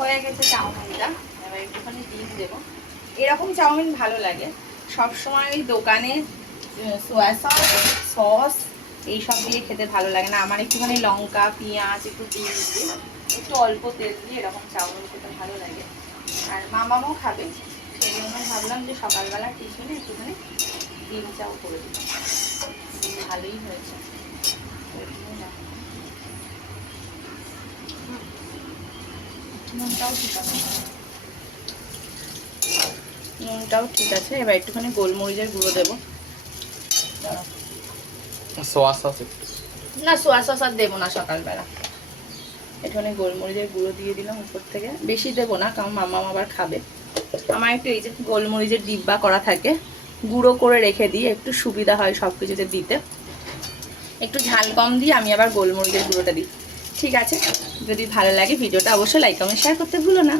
হয়ে গেছে চাউমিনটা। এবার একটুখানি ডিম দেবো। এরকম চাউমিন ভালো লাগে। সব সময় ওই দোকানে সোয়া সস সস এইসব দিয়ে খেতে ভালো লাগে না। আমার একটুখানি লঙ্কা, পেঁয়াজ একটু ডিম দিয়ে একটু অল্প তেল দিয়ে এরকম চাউমিন খেতে ভালো লাগে। আর মামামও খাবে। সেই জন্য ভাবলাম যে সকালবেলা টিফিনে একটুখানি ডিম চাও করে দিলাম ভালোই হয়েছে। নুনটাও ঠিক আছে। নুনটাও ঠিক আছে এবার একটুখানি গোলমরিচের গুঁড়ো দেবো। সোয়া সস না সোয়া সস আর দেবো না সকালবেলা। একটুখানি গোলমরিচের গুঁড়ো দিয়ে দিলাম উপর থেকে। বেশি দেবো না কারণ মামা আবার খাবে। আমার একটু এই যে গোলমরিচের ডিব্বা করা থাকে গুঁড়ো করে রেখে দিই একটু সুবিধা হয় সব কিছুতে দিতে। একটু ঝাল কম দিয়ে আমি আবার গোলমরিচের গুঁড়োটা দিই। ঠিক আছে। যদি ভালো লাগে ভিডিওটা অবশ্যই লাইক কমেন্ট শেয়ার করতে ভুলো না।